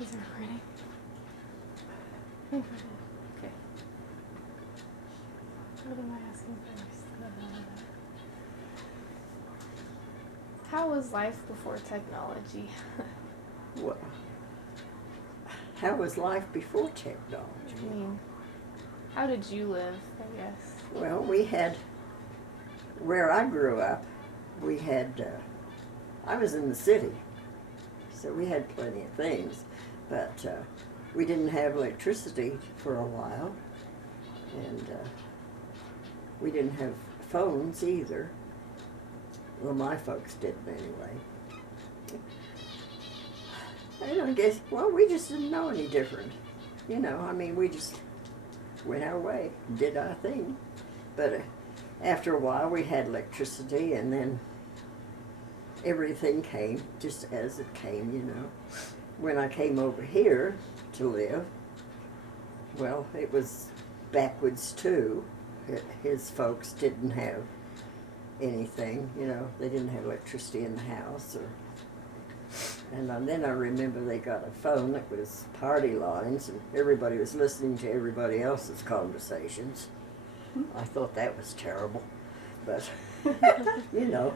Is it recording? Okay. What am I asking first? How was life before technology? Well, how was life before technology? I mean, how did you live, I guess? Well, we had, where I grew up, we had, I was in the city, so we had plenty of things, but we didn't have electricity for a while, and we didn't have phones either. Well, my folks didn't anyway. I don't guess, well, we just didn't know any different. You know, I mean, we just went our way, did our thing. But after a while, we had electricity, and then everything came just as it came, you know. When I came over here to live, well, it was backwards too. His folks didn't have anything, you know. They didn't have electricity in the house, and then I remember they got a phone that was party lines, and everybody was listening to everybody else's conversations. I thought that was terrible, but you know,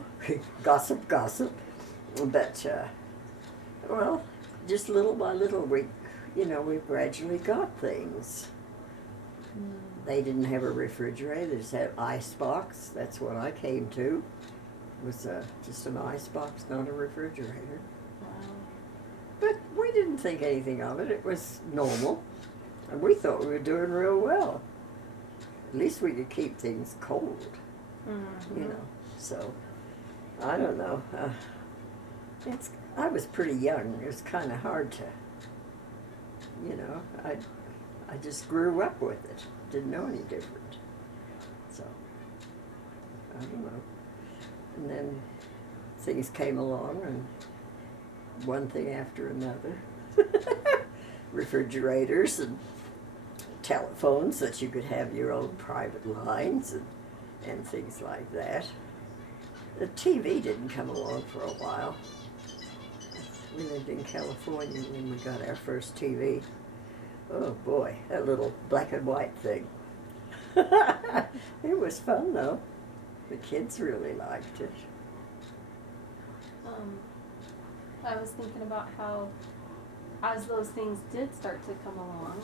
gossip. But well, just little by little, we gradually got things. They didn't have a refrigerator; they just had ice box. That's what I came to. It was just an ice box, not a refrigerator. But we didn't think anything of it. It was normal. And we thought we were doing real well. At least we could keep things cold, you know. So, I don't know. I was pretty young. It was kind of hard to, you know, I just grew up with it. Didn't know any different. So, I don't know. And then things came along, and one thing after another. Refrigerators and telephones that you could have your own private lines and things like that. The TV didn't come along for a while. We lived in California when we got our first TV. Oh boy, that little black and white thing. It was fun though. The kids really liked it. I was thinking about how, as those things did start to come along,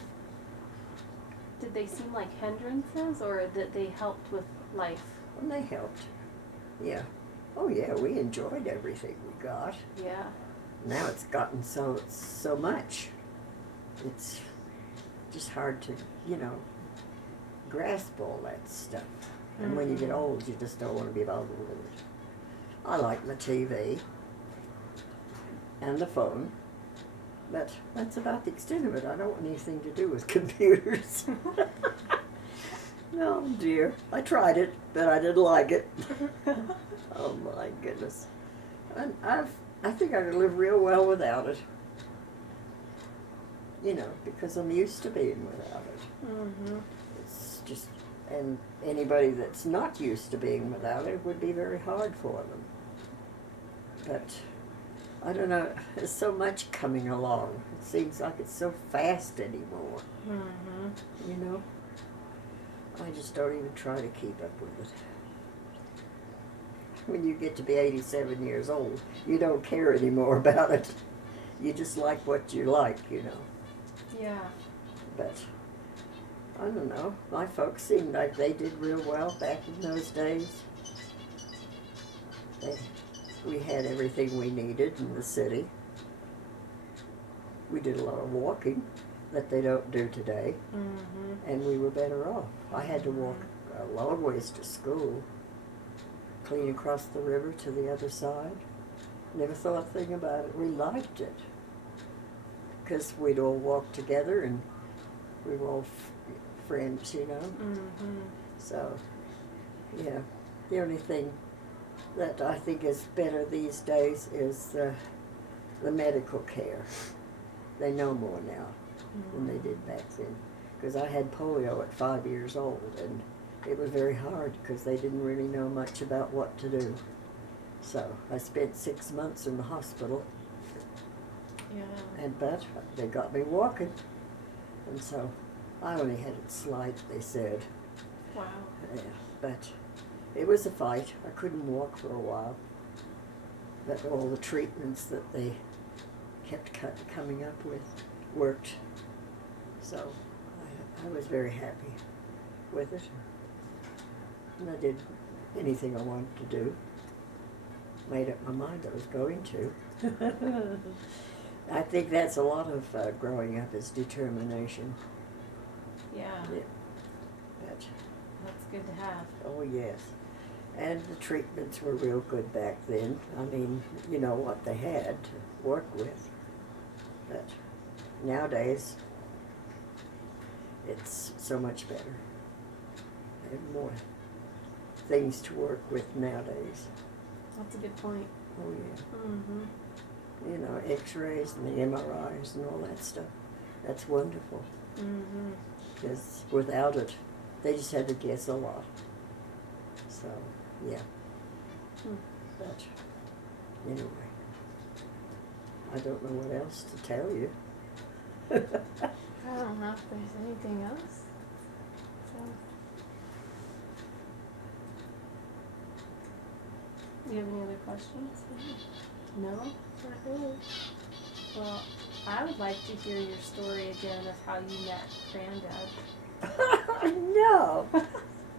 did they seem like hindrances, or that they helped with life? And they helped. Yeah. Oh yeah, we enjoyed everything we got. Yeah. Now it's gotten so much. It's just hard to, you know, grasp all that stuff. And when you get old, you just don't want to be bothered with it. I like my TV and the phone, but that's about the extent of it. I don't want anything to do with computers. Oh dear, I tried it, but I didn't like it. Oh my goodness. And I think I could live real well without it. You know, because I'm used to being without it. It's just, and anybody that's not used to being without it would be very hard for them. But I don't know, there's so much coming along. It seems like it's so fast anymore. You know? I just don't even try to keep up with it. When you get to be 87 years old, you don't care anymore about it. You just like what you like, you know. Yeah. But I don't know. My folks seemed like they did real well back in those days. We had everything we needed in the city. We did a lot of walking that they don't do today. And we were better off. I had to walk a long ways to school, clean across the river to the other side. Never thought a thing about it. We liked it. Because we'd all walk together and we were all friends, you know. So, yeah, the only thing that I think is better these days is the medical care. They know more now than they did back then. Because I had polio at 5 years old, and it was very hard because they didn't really know much about what to do. So I spent 6 months in the hospital Yeah. But they got me walking, and so I only had it slight, they said. Wow. Yeah, but it was a fight. I couldn't walk for a while. But all the treatments that they kept coming up with worked. So I was very happy with it. And I did anything I wanted to do. Made up my mind I was going to. I think that's a lot of growing up is determination. Yeah. Yeah. But, That's good to have. oh yes. And the treatments were real good back then. I mean, you know what they had to work with. But nowadays, it's so much better. And more things to work with nowadays. That's a good point. Oh yeah. Mm-hmm. You know, x-rays and the MRIs and all that stuff. That's wonderful. Mm-hmm. Because without it, they just had to guess a lot. So, yeah. Hmm. But, anyway, I don't know what else to tell you. I don't know if there's anything else. So. Do you have any other questions? No? Not really. Well, I would like to hear your story again of how you met Granddad. No.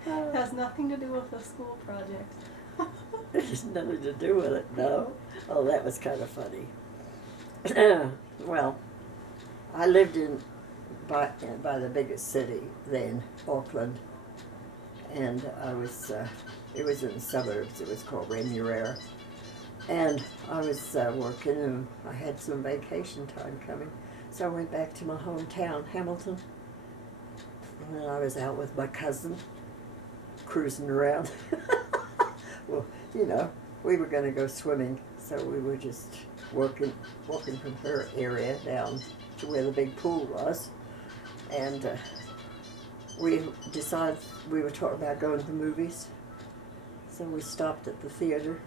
It has nothing to do with the school project. There's nothing to do with it, no. Oh, that was kind of funny. Well, I lived by the biggest city then, Auckland, and it was in the suburbs. It was called Remuera, and I was working, and I had some vacation time coming, so I went back to my hometown, Hamilton, and then I was out with my cousin, cruising around. Well, you know, we were going to go swimming, so we were just walking from her area down to where the big pool was, and we decided we were talking about going to the movies, so we stopped at the theater,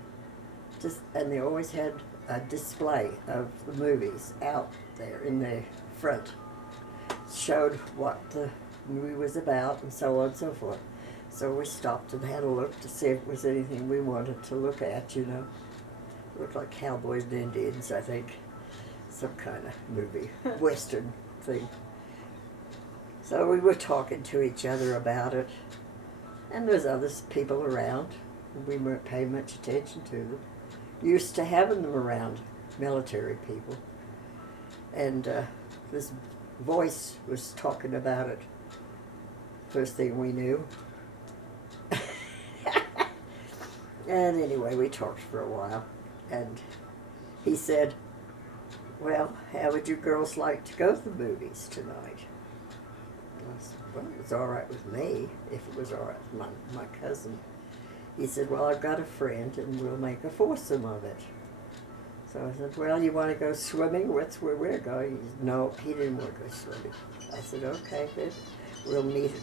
and they always had a display of the movies out there in the front, showed what the movie was about and so on and so forth. So we stopped and had a look to see if there was anything we wanted to look at, you know. Looked like cowboys and Indians, I think. Some kind of movie, Western thing. So we were talking to each other about it. And there's other people around. We weren't paying much attention to them. Used to having them around, military people. And this voice was talking about it. First thing we knew. And anyway, we talked for a while, and he said, well, how would you girls like to go to the movies tonight? And I said, well, it was all right with me, if it was all right with my cousin. He said, well, I've got a friend, and we'll make a foursome of it. So I said, well, you want to go swimming? That's where we're going. He said, no, he didn't want to go swimming. I said, okay, then we'll meet him.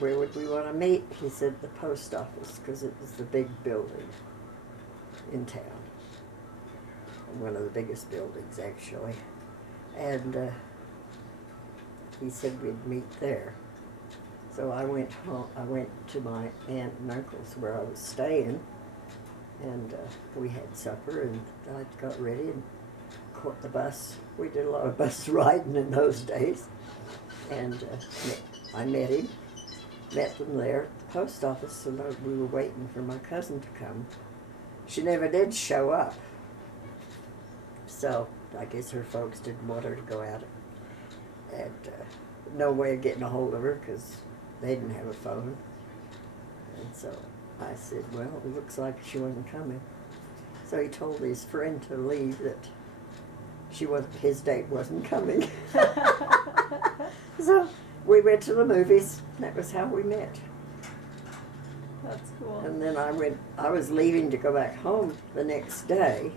Where would we want to meet? He said the post office, because it was the big building in town. One of the biggest buildings, actually. And he said we'd meet there. So I went home. I went to my aunt and uncle's where I was staying, and we had supper, and I got ready and caught the bus. We did a lot of bus riding in those days. And I met him. Met them there at the post office, and we were waiting for my cousin to come. She never did show up. So I guess her folks didn't want her to go out. And no way of getting a hold of her because they didn't have a phone. And so I said, well, it looks like she wasn't coming. So he told his friend to leave, that his date wasn't coming. So we went to the movies. That was how we met. That's cool. And then I was leaving to go back home the next day.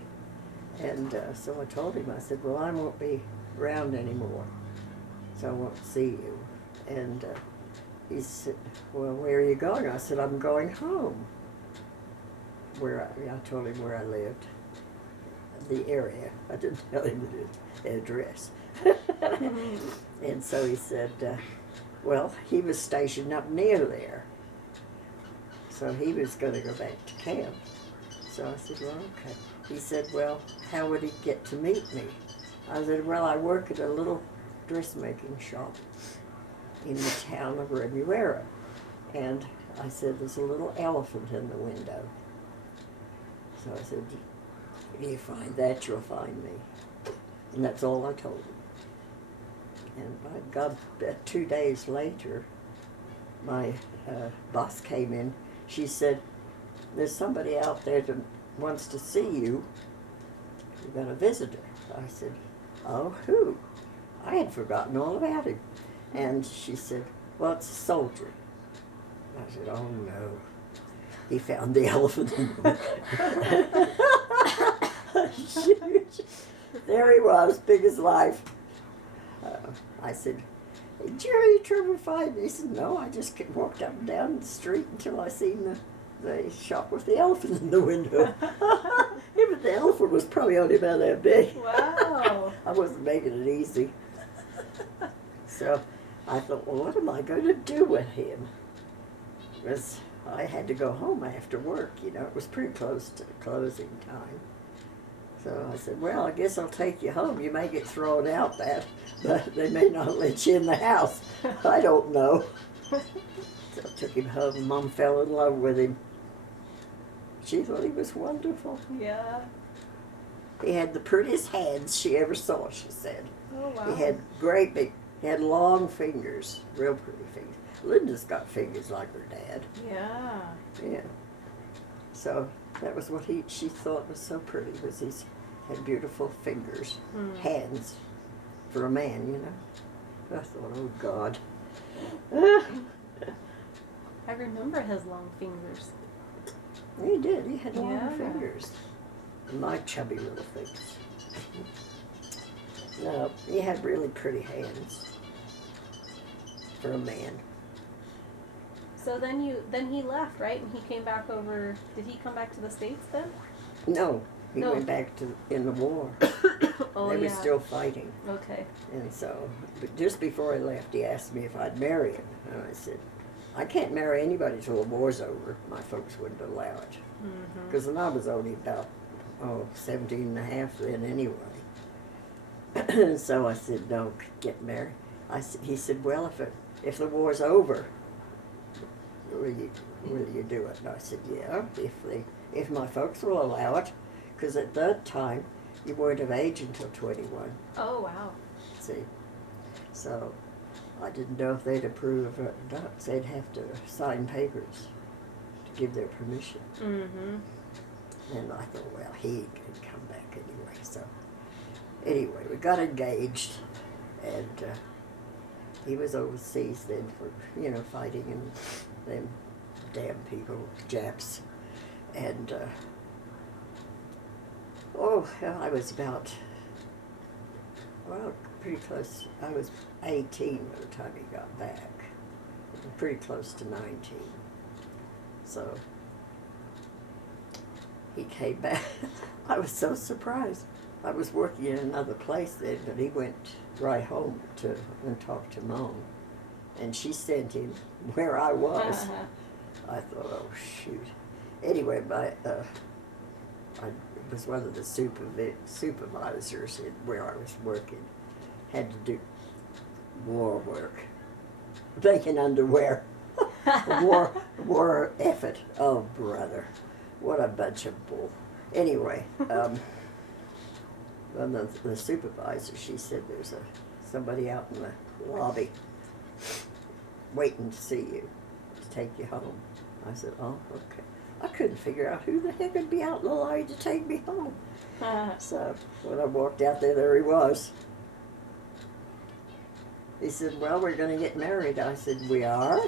And so I told him, I said, well, I won't be around anymore, so I won't see you. And he said, well, where are you going? I said, I'm going home. I told him where I lived. the area. I didn't tell him the address. And so he said, well, he was stationed up near there. So he was going to go back to camp. So I said, well, okay. He said, well, how would he get to meet me? I said, well, I work at a little dressmaking shop in the town of Remuera. And I said, there's a little elephant in the window. So I said, if you find that, you'll find me. And that's all I told him. And by God, 2 days later, my boss came in. She said, there's somebody out there that wants to see you. You've got a visitor. I said, oh, who? I had forgotten all about him. And she said, well, it's a soldier. I said, oh, no. He found the elephant in the There he was, big as life. I said, did you have any trouble finding me? He said, no, I just walked up and down the street until I seen the shop with the elephant in the window. Even the elephant was probably only about that big. Wow. I wasn't making it easy. So I thought, well, what am I going to do with him? Because I had to go home after work, you know. It was pretty close to closing time. So I said, well, I guess I'll take you home. You may get thrown out, but they may not let you in the house. I don't know. So I took him home, and Mom fell in love with him. She thought he was wonderful. Yeah. He had the prettiest hands she ever saw, she said. Oh, wow. He had great big, he had long fingers, real pretty fingers. Linda's got fingers like her dad. Yeah. Yeah. So that was what she thought was so pretty, was he had beautiful fingers, hands, for a man, you know. I thought, oh God. I remember his long fingers. He did, he had long Yeah. fingers. And my chubby little fingers. No, he had really pretty hands for a man. So then he left, right? And he came back over. Did he come back to the States then? No, he No. went back in the war. Oh, They were yeah. still fighting. Okay. And so, but just before he left, he asked me if I'd marry him. And I said, I can't marry anybody till the war's over. My folks wouldn't allow it. Mm-hmm. Because when I was only about, 17 and a half then anyway. So I said, no, get married. He said, well, if the war's over, will you do it? And I said, yeah, if my folks will allow it. Because at that time, you weren't of age until 21. Oh, wow. See, so I didn't know if they'd approve of it or not. They'd have to sign papers to give their permission. Mm-hmm. And I thought, well, he could come back anyway. So anyway, we got engaged, and he was overseas then for, fighting and them damn people, Japs. And I was about, pretty close. I was 18 by the time he got back. Pretty close to 19. So he came back. I was so surprised. I was working in another place then, but he went right home and talked to Mom. And she sent him where I was. I thought, oh, shoot. Anyway, I was one of the supervisors where I was working. Had to do war work. Making underwear. war effort. Oh, brother. What a bunch of bull. Anyway, the supervisor, she said there's somebody out in the lobby waiting to see you, to take you home. I said, oh, okay. I couldn't figure out who the heck would be out in the lobby to take me home. So when I walked out there he was. He said, well, we're going to get married. I said, we are?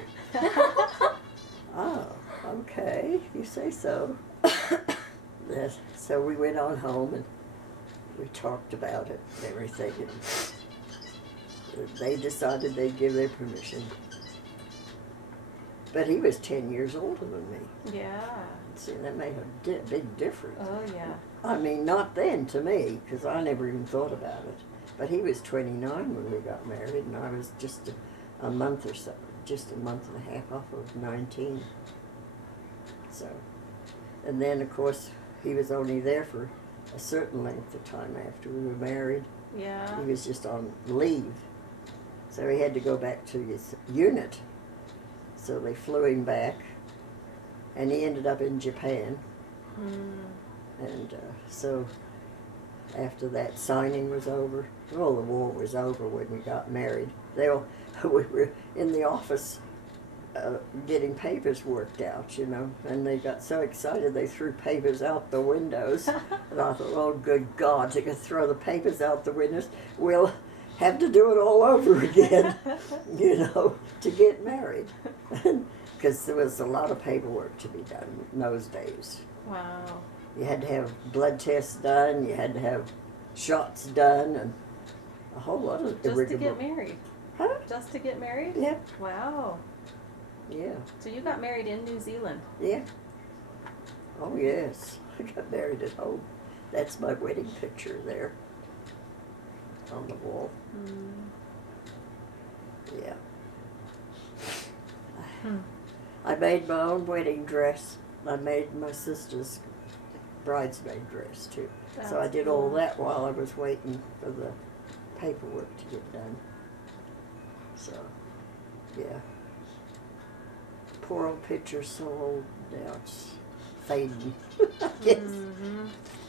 Oh, okay, if you say so. Yes. So we went on home and we talked about it and everything. And they decided they'd give their permission. But he was 10 years older than me. Yeah. See, that made a big difference. Oh, yeah. I mean, not then to me, because I never even thought about it. But he was 29 when we got married, and I was just a month or so, just a month and a half off of 19. So, and then of course he was only there for a certain length of time after we were married. Yeah. He was just on leave, so he had to go back to his unit. So they flew him back, and he ended up in Japan. And so after that signing was over, well, the war was over when we got married. We were in the office getting papers worked out, you know, and they got so excited they threw papers out the windows. And I thought, oh, good God, they could throw the papers out the windows. We'll have to do it all over again, you know, to get married. Because there was a lot of paperwork to be done in those days. Wow. You had to have blood tests done, you had to have shots done, and a whole lot of Just to get married? Huh? Just to get married? Yeah. Wow. Yeah. So you got married in New Zealand? Yeah. Oh, yes. I got married at home. That's my wedding picture there on the wall. Yeah. I made my own wedding dress. I made my sister's bridesmaid dress, too. So I did all that while I was waiting for the paperwork to get done. So, yeah. Poor old picture's so old now, it's fading, I guess.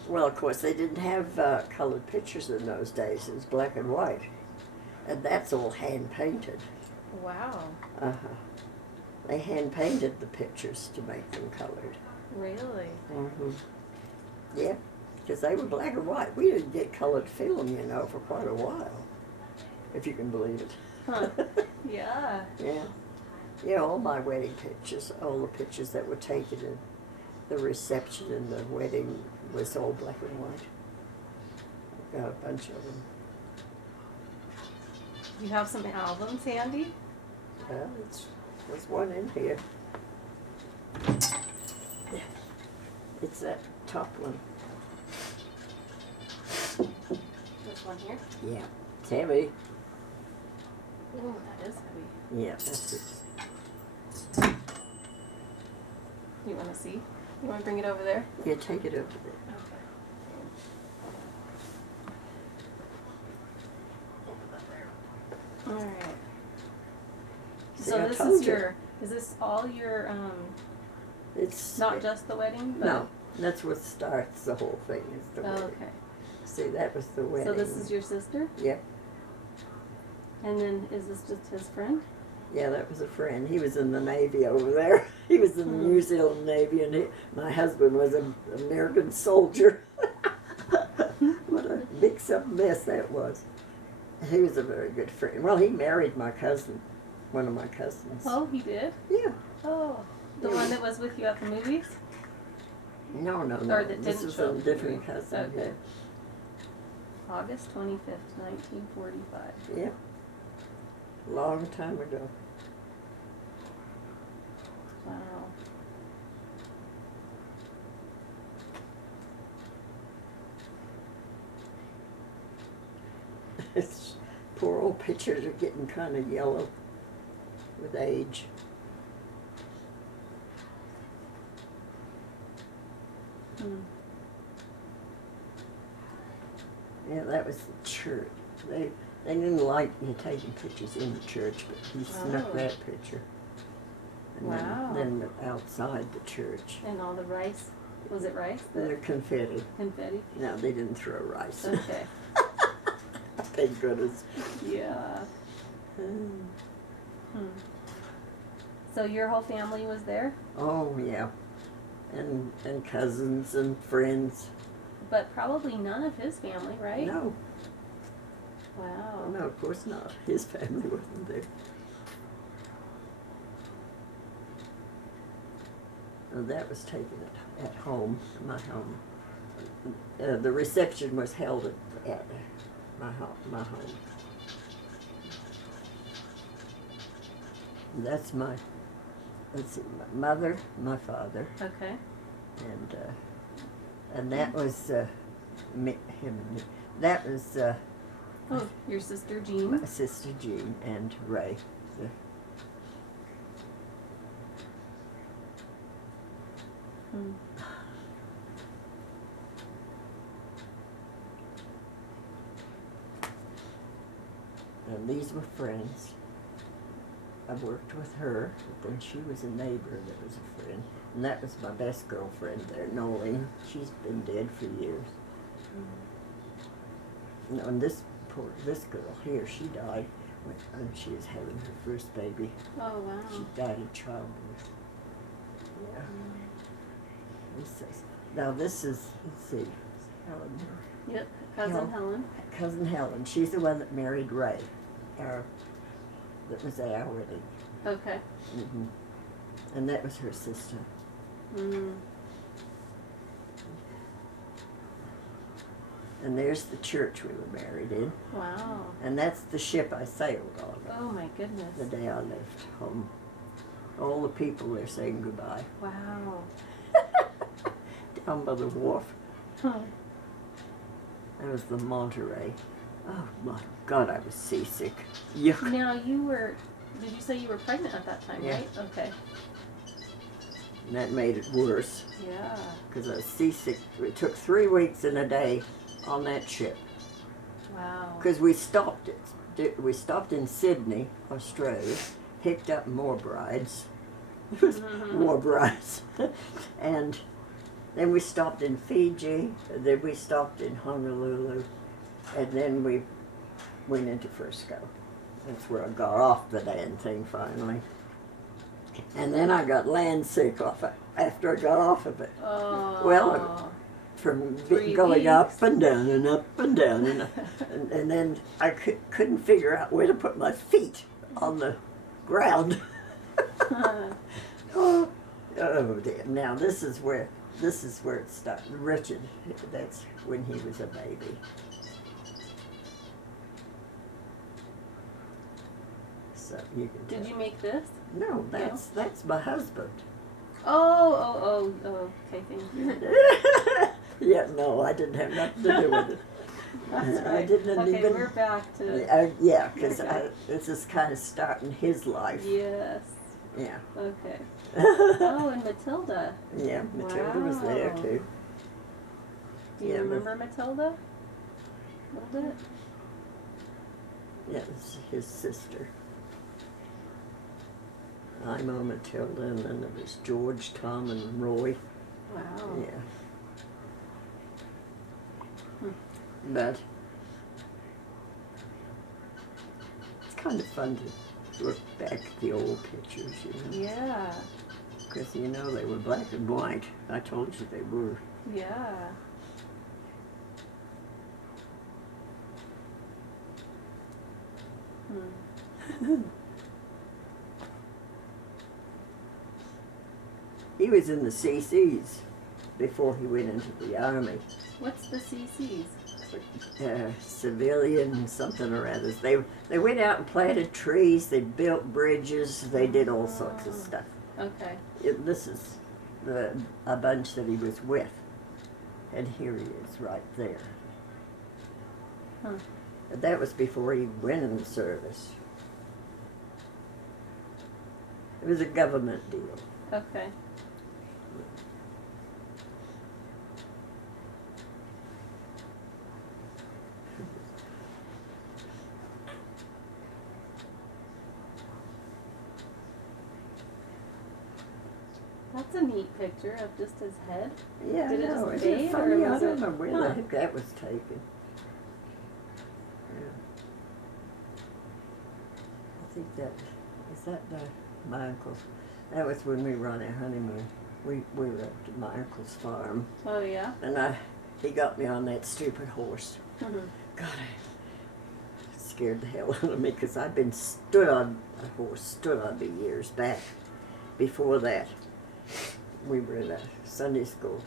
Well, of course, they didn't have colored pictures in those days. It was black and white. And that's all hand-painted. Wow. Uh-huh. They hand-painted the pictures to make them colored. Really? Mm-hmm. Yeah, because they were black and white. We didn't get colored film, you know, for quite a while, if you can believe it. Huh. Yeah. Yeah. Yeah, all my wedding pictures, all the pictures that were taken in the reception and the wedding was all black and white. I've got a bunch of them. You have some albums handy? Well, there's one in here. Yeah. It's that top one. This one here? Yeah. It's heavy. Oh, that is heavy. Yeah, that's it. You want to see? You want to bring it over there? Yeah, take it over there. Okay. All right. See, So I this told is you. is this all your, It's not just the wedding? But No, that's what starts the whole thing, is the Oh, wedding. okay. See, that was the wedding. So this is your sister? Yeah. And then is this just his friend? Yeah, that was a friend. He was in the Navy over there. He was in the New Zealand Navy, and my husband was an American soldier. What a mix-up mess that was. He was a very good friend. Well, he married my cousin, one of my cousins. Oh, he did? Yeah. Oh, the Yeah. one that was with you at the movies? No, no, Or no. that This didn't was show a up at the different movie. cousin. Okay. August 25th, 1945. Yeah. Yeah. Long time ago. Wow. It's, poor old pictures are getting kind of yellow with age. Yeah, that was the church. They didn't like me taking pictures in the church, but he snuck Oh. that picture. And Wow. then outside the church. And all the rice. Was it rice? And they're confetti. Confetti? No, they didn't throw rice. Okay. Thank goodness. Yeah. Hmm. So your whole family was there? Oh, yeah. And cousins and friends. But probably none of his family, right? No, Wow. no, of course not. His family wasn't there. Oh, that was taken at home, my home. The reception was held at my home. And that's my let's see, my mother, my father, Okay. and that was me, him and me. That was Oh, your sister Jean. my sister Jean and Ray. The- Hmm. And these were friends. I worked with her, but then she was a neighbor that was a friend. And that was my best girlfriend there, Nolene. She's been dead for years. No, and this girl here, she died when she was having her first baby. Oh wow. She died of childbirth. Yeah. This is, let's see, Helen. Yep. Cousin Helen. Cousin Helen. She's the one that married Ray. That was at our wedding. Okay. Hmm. And that was her sister. Mm. And there's the church we were married in. Wow. And that's the ship I sailed on Oh my goodness. the day I left home. All the people there saying goodbye. Wow. Down by the wharf. Huh. That was the Monterey. Oh my God, I was seasick. Yuck. Now did you say you were pregnant at that time, Yeah. right? Okay. And that made it worse Yeah. because I was seasick. It took 3 weeks and a day on that ship Wow. because we stopped it. We stopped in Sydney, Australia, picked up more brides. More brides. And then we stopped in Fiji, and then we stopped in Honolulu, and then we went into Frisco. That's where I got off the damn thing finally. And then I got land sick off it after I got off of it. Oh. Well, from 3 going up weeks. and down and up and down, and then I couldn't figure out where to put my feet on the ground. Oh dear. Now this is where it started. Richard, that's when he was a baby. So you can Did tell. you make this? No, that's my husband. Oh. Okay, thank you. Yeah, no, I didn't have nothing to do with it. That's I right. didn't Okay, even. we're back to. Yeah, because Okay. this is kind of starting his life. Yes. Yeah. Okay. Oh, and Matilda. Yeah, Matilda was there Wow. too. Do you Yeah, remember Matilda? A little bit. Yeah, it's his sister. I'm on Matilda, and then there was George, Tom, and Roy. Wow. Yeah. Hmm. But it's kind of fun to look back at the old pictures, you know. Yeah. Because, you know, they were black and white. I told you they were. Yeah. Hmm. He was in the CCs before he went into the Army. What's the CCs? Civilian something or others. They went out and planted trees, they built bridges, they did all sorts of stuff. Okay. This is a bunch that he was with. And here he is right there. Huh. And that was before he went in the service. It was a government deal. Okay. That's a neat picture of just his head. Yeah, Did it no, just isn't fade, it or funny? I was don't it- know where Huh. the heck that was taken. Yeah. I think my uncle's. That was when we were on our honeymoon. We were at my uncle's farm, Oh yeah. and he got me on that stupid horse. Mm-hmm. God, it scared the hell out of me because I'd been stood on me years back. Before that, we were in a Sunday school.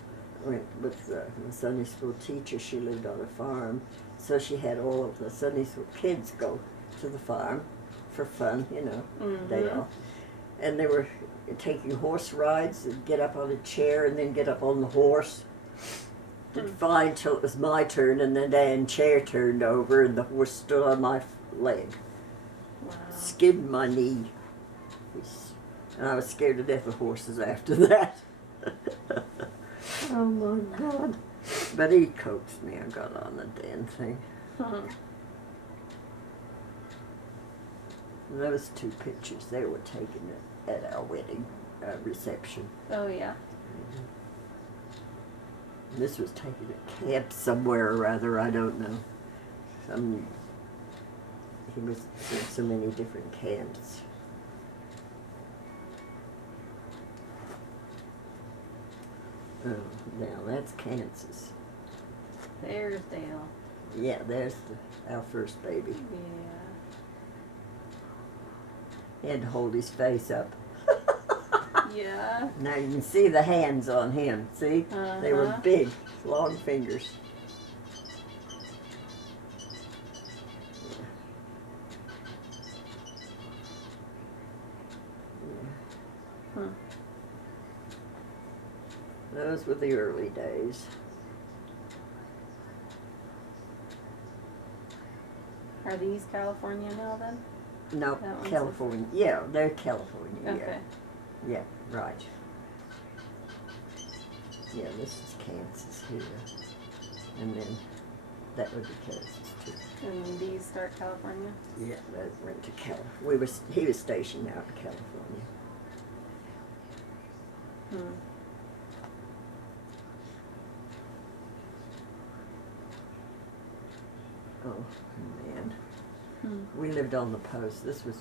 I went with the Sunday school teacher. She lived on a farm, so she had all of the Sunday school kids go to the farm for fun, you know, day Mhm. off. and they were taking horse rides and get up on a chair and then get up on the horse. Did fine till it was my turn, and then the chair turned over and the horse stood on my leg, Wow. skinned my knee, and I was scared to death of horses after that. Oh my God! But he coaxed me. I got on the damn thing. Those two pictures, they were taken at our wedding reception. Oh yeah. This was taken at camp somewhere or other, I don't know. He was in so many different camps. Oh, now that's Kansas. There's Dale. Yeah, there's our first baby. Yeah. He had to hold his face up. Yeah. Now you can see the hands on him, see? They were Uh-huh. big, long fingers. Hmm. Those were the early days. Are these California now then? No, That one's California. Yeah, they're California. Okay. Yeah, right. Yeah, this is Kansas here, and then that would be Kansas too. And these start California? Yeah, that went to California. He was stationed out in California. Hmm. Oh man, Hmm. we lived on the post. This was